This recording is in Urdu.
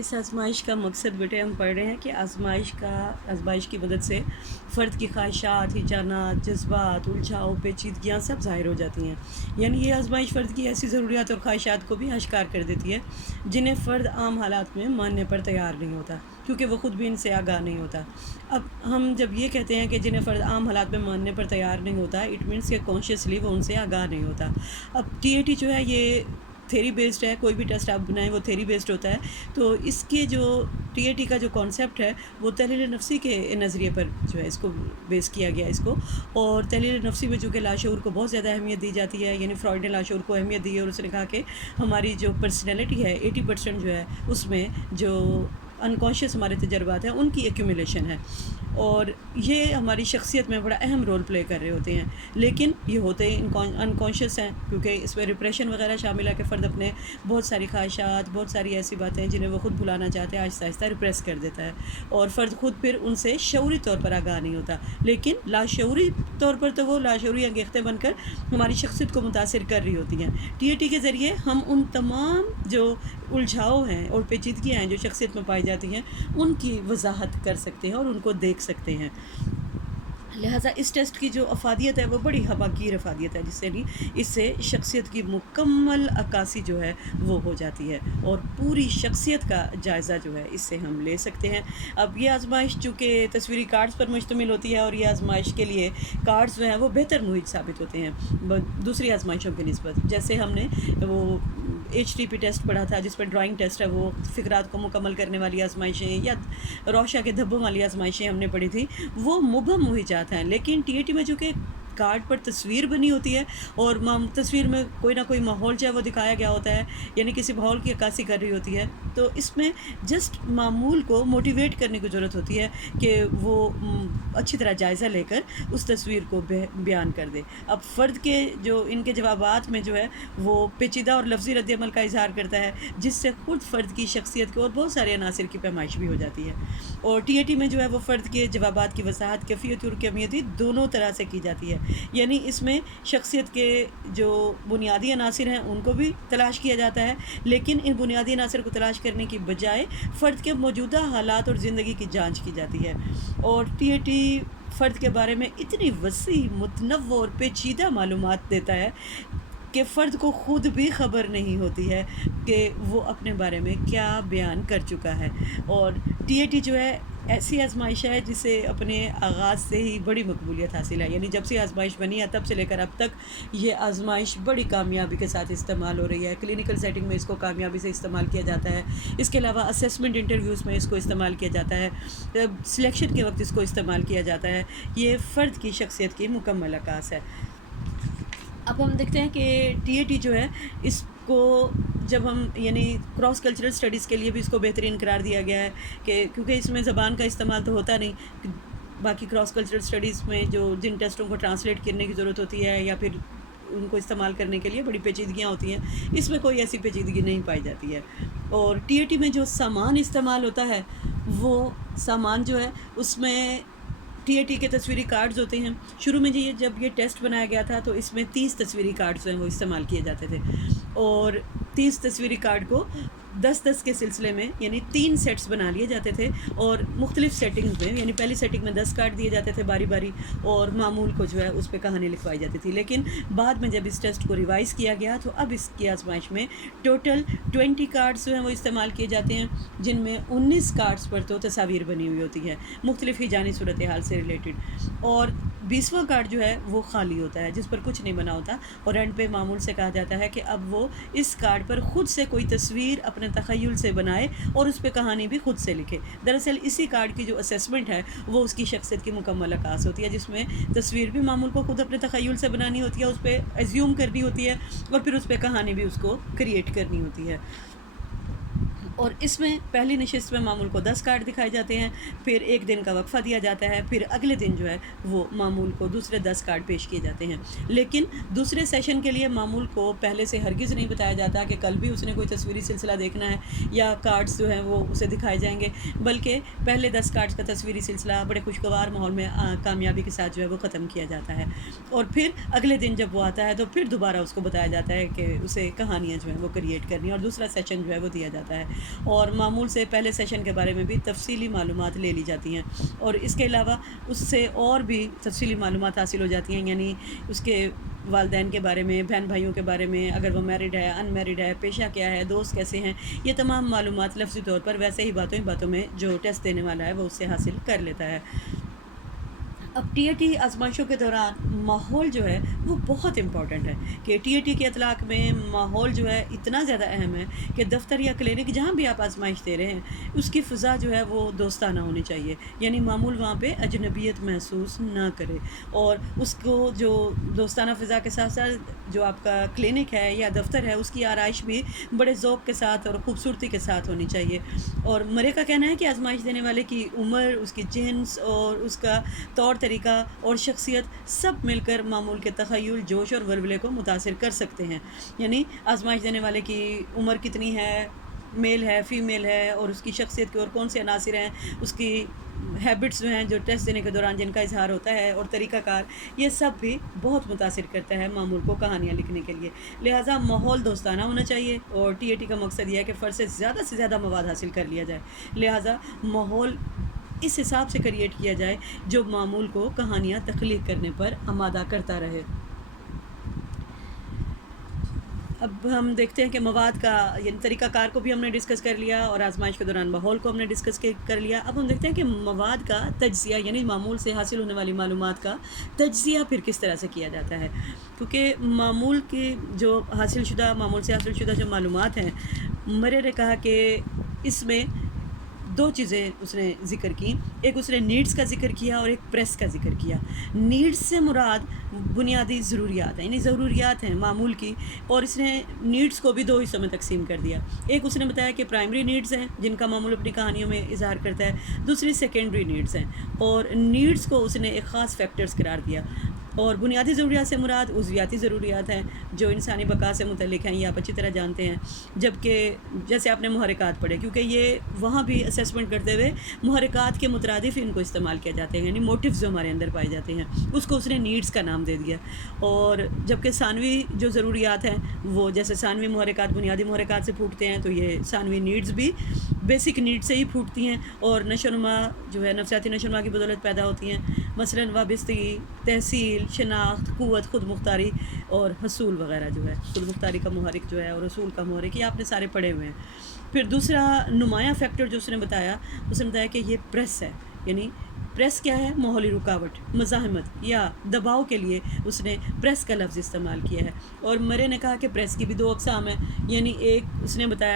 اس آزمائش کا مقصد بیٹے ہم پڑھ رہے ہیں کہ آزمائش کی مدد سے فرد کی خواہشات، ہچانات، جذبات، الجھاؤ، پیچیدگیاں سب ظاہر ہو جاتی ہیں۔ یعنی یہ آزمائش فرد کی ایسی ضروریات اور خواہشات کو بھی آشکار کر دیتی ہے جنہیں فرد عام حالات میں ماننے پر تیار نہیں ہوتا، کیونکہ وہ خود بھی ان سے آگاہ نہیں ہوتا۔ اب ہم جب یہ کہتے ہیں کہ جنہیں فرد عام حالات میں ماننے پر تیار نہیں ہوتا، اٹ مینس کہ کانشیسلی وہ ان سے آگاہ نہیں ہوتا۔ اب ٹی اے ٹی جو ہے یہ تھیری بیسڈ ہے، کوئی بھی ٹیسٹ آپ بنائیں وہ تھیری بیسڈ ہوتا ہے۔ تو اس کے جو ٹی اے ٹی کا جو کانسیپٹ ہے وہ تحلیل نفسی کے نظریے پر جو ہے اس کو بیس کیا گیا اس کو، اور تحلیل نفسی میں چونکہ لاشعور کو بہت زیادہ اہمیت دی جاتی ہے، یعنی فرائڈ نے لاشعور کو اہمیت دی ہے اور اس نے کہا کہ ہماری جو پرسنالٹی ہے 80% جو ہے اس میں جو انکانشیس ہمارے تجربات ہیں ان کی ایکیومولیشن ہے، اور یہ ہماری شخصیت میں بڑا اہم رول پلے کر رہے ہوتے ہیں، لیکن یہ ہوتے انکانشیس ہیں کیونکہ اس میں ریپریشن وغیرہ شامل ہے کہ فرد اپنے بہت ساری خواہشات، بہت ساری ایسی باتیں جنہیں وہ خود بھلانا چاہتے ہیں آہستہ آہستہ ریپریس کر دیتا ہے، اور فرد خود پھر ان سے شعوری طور پر آگاہ نہیں ہوتا، لیکن لاشعوری طور پر تو وہ لاشعوری انگیختیں بن کر ہماری شخصیت کو متاثر کر رہی ہوتی ہیں۔ ٹی اے ٹی کے ذریعے ہم ان تمام جو الجھاؤ ہیں اور پیچیدگیاں ہیں جو شخصیت میں پائی جاتی ہیں ان کی وضاحت کر سکتے ہیں اور ان کو دیکھ سکتے ہیں۔ لہٰذا اس ٹیسٹ کی جو افادیت ہے وہ بڑی حباگیر افادیت ہے، اس سے شخصیت کی مکمل عکاسی جو ہے وہ ہو جاتی ہے اور پوری شخصیت کا جائزہ جو ہے اس سے ہم لے سکتے ہیں۔ اب یہ آزمائش چونکہ تصویری کارڈز پر مشتمل ہوتی ہے اور یہ آزمائش کے لیے کارڈز جو ہیں وہ بہتر محیط ثابت ہوتے ہیں دوسری آزمائشوں کی نسبت، جیسے ہم نے وہ ایچ ٹی پی ٹیسٹ پڑھا تھا جس پر ڈرائنگ ٹیسٹ ہے، وہ فقرات کو مکمل کرنے والی آزمائشیں، یا روشا کے دھبوں والی آزمائشیں ہم نے پڑھی تھی، وہ مبہم محیطات ہیں، لیکن ٹی اے ٹی میں جو کہ کارڈ پر تصویر بنی ہوتی ہے اور تصویر میں کوئی نہ کوئی ماحول جو ہے وہ دکھایا گیا ہوتا ہے، یعنی کسی ماحول کی عکاسی کر رہی ہوتی ہے، تو اس میں جسٹ معمول کو موٹیویٹ کرنے کی ضرورت ہوتی ہے کہ وہ اچھی طرح جائزہ لے کر اس تصویر کو بیان کر دے۔ اب فرد کے جو ان کے جوابات میں جو ہے وہ پیچیدہ اور لفظی رد عمل کا اظہار کرتا ہے، جس سے خود فرد کی شخصیت کے اور بہت سارے عناصر کی پیمائش بھی ہو جاتی ہے، اور ٹی اے ٹی میں جو ہے وہ فرد کے جوابات کی وضاحت کیفیت اور کمیتی دونوں طرح سے کی جاتی ہے، یعنی اس میں شخصیت کے جو بنیادی عناصر ہیں ان کو بھی تلاش کیا جاتا ہے، لیکن ان بنیادی عناصر کو تلاش کرنے کی بجائے فرد کے موجودہ حالات اور زندگی کی جانچ کی جاتی ہے، اور ٹی اے ٹی فرد کے بارے میں اتنی وسیع، متنوع اور پیچیدہ معلومات دیتا ہے کہ فرد کو خود بھی خبر نہیں ہوتی ہے کہ وہ اپنے بارے میں کیا بیان کر چکا ہے، اور ٹی اے ٹی جو ہے ایسی آزمائش ہے جسے اپنے آغاز سے ہی بڑی مقبولیت حاصل ہے، یعنی جب سے آزمائش بنی ہے تب سے لے کر اب تک یہ آزمائش بڑی کامیابی کے ساتھ استعمال ہو رہی ہے، کلینکل سیٹنگ میں اس کو کامیابی سے استعمال کیا جاتا ہے، اس کے علاوہ اسیسمنٹ انٹرویوز میں اس کو استعمال کیا جاتا ہے، سلیکشن کے وقت اس کو استعمال کیا جاتا ہے، یہ فرد کی شخصیت کی مکمل عکاس ہے۔ اب ہم دیکھتے ہیں کہ ٹی اے ٹی جو ہے اس کو جب ہم یعنی کراس کلچرل سٹڈیز کے لیے بھی اس کو بہترین قرار دیا گیا ہے کہ کیونکہ اس میں زبان کا استعمال تو ہوتا نہیں، باقی کراس کلچرل سٹڈیز میں جن ٹیسٹوں کو ٹرانسلیٹ کرنے کی ضرورت ہوتی ہے یا پھر ان کو استعمال کرنے کے لیے بڑی پیچیدگیاں ہوتی ہیں، اس میں کوئی ایسی پیچیدگی نہیں پائی جاتی ہے، اور ٹی اے ٹی میں جو سامان استعمال ہوتا ہے وہ سامان جو ہے اس میں ٹی اے ٹی کے تصویری کارڈز ہوتے ہیں۔ شروع میں جب یہ ٹیسٹ بنایا گیا تھا تو اس میں 30 تصویری کارڈز ہیں وہ استعمال کیے جاتے تھے، اور 30 تصویری کارڈ کو 10-10 کے سلسلے میں یعنی 3 سیٹس بنا لیے جاتے تھے، اور مختلف سیٹنگز میں یعنی پہلی سیٹنگ میں 10 کارڈ دیے جاتے تھے باری باری، اور معمول کو جو ہے اس پہ کہانی لکھوائی جاتی تھی، لیکن بعد میں جب اس ٹیسٹ کو ریوائز کیا گیا تو اب اس کی آزمائش میں ٹوٹل 20 کارڈز جو ہیں وہ استعمال کیے جاتے ہیں، جن میں 19 کارڈز پر تو تصاویر بنی ہوئی ہوتی ہے مختلف ہی جانی صورتحال سے ریلیٹڈ، اور 20واں کارڈ جو ہے وہ خالی ہوتا ہے جس پر کچھ نہیں بنا ہوتا، اور اینڈ پہ معمول سے کہا جاتا ہے کہ اب وہ اس کارڈ پر خود سے کوئی تصویر اپنے تخیل سے بنائے اور اس پہ کہانی بھی خود سے لکھے۔ دراصل اسی کارڈ کی جو اسیسمنٹ ہے وہ اس کی شخصیت کی مکمل عکاس ہوتی ہے، جس میں تصویر بھی معمول کو خود اپنے تخیل سے بنانی ہوتی ہے، اس پہ ایزیوم کرنی ہوتی ہے، اور پھر اس پہ کہانی بھی اس کو کریٹ کرنی ہوتی ہے، اور اس میں پہلی نشست میں معمول کو 10 کارڈ دکھائے جاتے ہیں، پھر ایک دن کا وقفہ دیا جاتا ہے، پھر اگلے دن جو ہے وہ معمول کو دوسرے 10 کارڈ پیش کیے جاتے ہیں، لیکن دوسرے سیشن کے لیے معمول کو پہلے سے ہرگز نہیں بتایا جاتا کہ کل بھی اس نے کوئی تصویری سلسلہ دیکھنا ہے یا کارڈز جو ہیں وہ اسے دکھائے جائیں گے، بلکہ پہلے 10 کارڈز کا تصویری سلسلہ بڑے خوشگوار ماحول میں کامیابی کے ساتھ جو ہے وہ ختم کیا جاتا ہے، اور پھر اگلے دن جب وہ آتا ہے تو پھر دوبارہ اس کو بتایا جاتا ہے کہ اسے کہانیاں جو ہیں وہ کریٹ کرنی ہے، اور دوسرا سیشن جو ہے وہ دیا جاتا ہے۔ اور معمول سے پہلے سیشن کے بارے میں بھی تفصیلی معلومات لے لی جاتی ہیں، اور اس کے علاوہ اس سے اور بھی تفصیلی معلومات حاصل ہو جاتی ہیں، یعنی اس کے والدین کے بارے میں، بہن بھائیوں کے بارے میں، اگر وہ میرڈ ہے، ان میرڈ ہے، پیشہ کیا ہے، دوست کیسے ہیں، یہ تمام معلومات لفظی طور پر ویسے ہی باتوں میں جو ٹیسٹ دینے والا ہے وہ اس سے حاصل کر لیتا ہے۔ اب ٹی اے ٹی آزمائشوں کے دوران ماحول جو ہے وہ بہت امپورٹنٹ ہے، کہ ٹی اے ٹی کے اطلاق میں ماحول جو ہے اتنا زیادہ اہم ہے کہ دفتر یا کلینک جہاں بھی آپ آزمائش دے رہے ہیں اس کی فضا جو ہے وہ دوستانہ ہونی چاہیے، یعنی معمول وہاں پہ اجنبیت محسوس نہ کرے، اور اس کو جو دوستانہ فضا کے ساتھ ساتھ جو آپ کا کلینک ہے یا دفتر ہے اس کی آرائش بھی بڑے ذوق کے ساتھ اور خوبصورتی کے ساتھ ہونی چاہیے۔ اور مرے کا کہنا ہے کہ آزمائش دینے والے کی عمر، اس کی جنس اور اس کا طور طریقہ اور شخصیت سب مل کر معمول کے تخیل، جوش اور ولولے کو متاثر کر سکتے ہیں، یعنی آزمائش دینے والے کی عمر کتنی ہے، میل ہے، فیمیل ہے، اور اس کی شخصیت کے اور کون سے عناصر ہیں، اس کی ہیبٹس جو ہیں جو ٹیسٹ دینے کے دوران جن کا اظہار ہوتا ہے، اور طریقہ کار، یہ سب بھی بہت متاثر کرتا ہے معمول کو کہانیاں لکھنے کے لیے۔ لہٰذا ماحول دوستانہ ہونا چاہیے، اور ٹی اے ٹی کا مقصد یہ ہے کہ فرد سے زیادہ مواد حاصل کر لیا جائے، لہٰذا ماحول اس حساب سے کریٹ کیا جائے جو معمول کو کہانیاں تخلیق کرنے پر آمادہ کرتا رہے۔ اب ہم دیکھتے ہیں کہ مواد کا یعنی طریقہ کار کو بھی ہم نے ڈسکس کر لیا، اور آزمائش کے دوران ماحول کو ہم نے ڈسکس کر لیا۔ اب ہم دیکھتے ہیں کہ مواد کا تجزیہ، یعنی معمول سے حاصل ہونے والی معلومات کا تجزیہ پھر کس طرح سے کیا جاتا ہے، کیونکہ معمول سے حاصل شدہ جو معلومات ہیں، مرے نے کہا کہ اس میں دو چیزیں اس نے ذکر کی، ایک اس نے نیڈز کا ذکر کیا اور ایک پریس کا ذکر کیا۔ نیڈز سے مراد بنیادی ضروریات ہیں، یعنی ضروریات ہیں معمول کی، اور اس نے نیڈز کو بھی دو حصوں میں تقسیم کر دیا۔ ایک اس نے بتایا کہ پرائمری نیڈز ہیں جن کا معمول اپنی کہانیوں میں اظہار کرتا ہے، دوسری سیکنڈری نیڈز ہیں، اور نیڈز کو اس نے ایک خاص فیکٹرز قرار دیا، اور بنیادی ضروریات سے مراد عضویاتی ضروریات ہیں جو انسانی بقا سے متعلق ہیں، یہ آپ اچھی طرح جانتے ہیں، جبکہ جیسے آپ نے محرکات پڑھے، کیونکہ یہ وہاں بھی اسیسمنٹ کرتے ہوئے محرکات کے مترادف ان کو استعمال کیا جاتے ہیں، یعنی موٹیوز جو ہمارے اندر پائے جاتے ہیں، اس کو اس نے نیڈز کا نام دے دیا۔ اور جبکہ ثانوی جو ضروریات ہیں وہ جیسے ثانوی محرکات بنیادی محرکات سے پھوٹتے ہیں، تو یہ ثانوی نیڈز بھی بیسک نیڈ سے ہی پھوٹتی ہیں، اور نشو و نما جو ہے نفسیاتی نشو و نما کی بدولت پیدا ہوتی ہیں، مثلاً وابستگی، تحصیل، شناخت، قوت، خود مختاری اور حصول وغیرہ جو ہے، خود مختاری کا محرک جو ہے اور حصول کا محرک، یہ آپ نے سارے پڑھے ہوئے ہیں۔ پھر دوسرا نمایاں فیکٹر جو اس نے بتایا کہ یہ پریس ہے، یعنی پریس کیا ہے؟ ماحولی رکاوٹ، مزاحمت یا دباؤ کے لیے اس نے پریس کا لفظ استعمال کیا ہے۔ اور مرے نے کہا کہ پریس کی بھی دو اقسام ہیں، یعنی ایک اس نے بتایا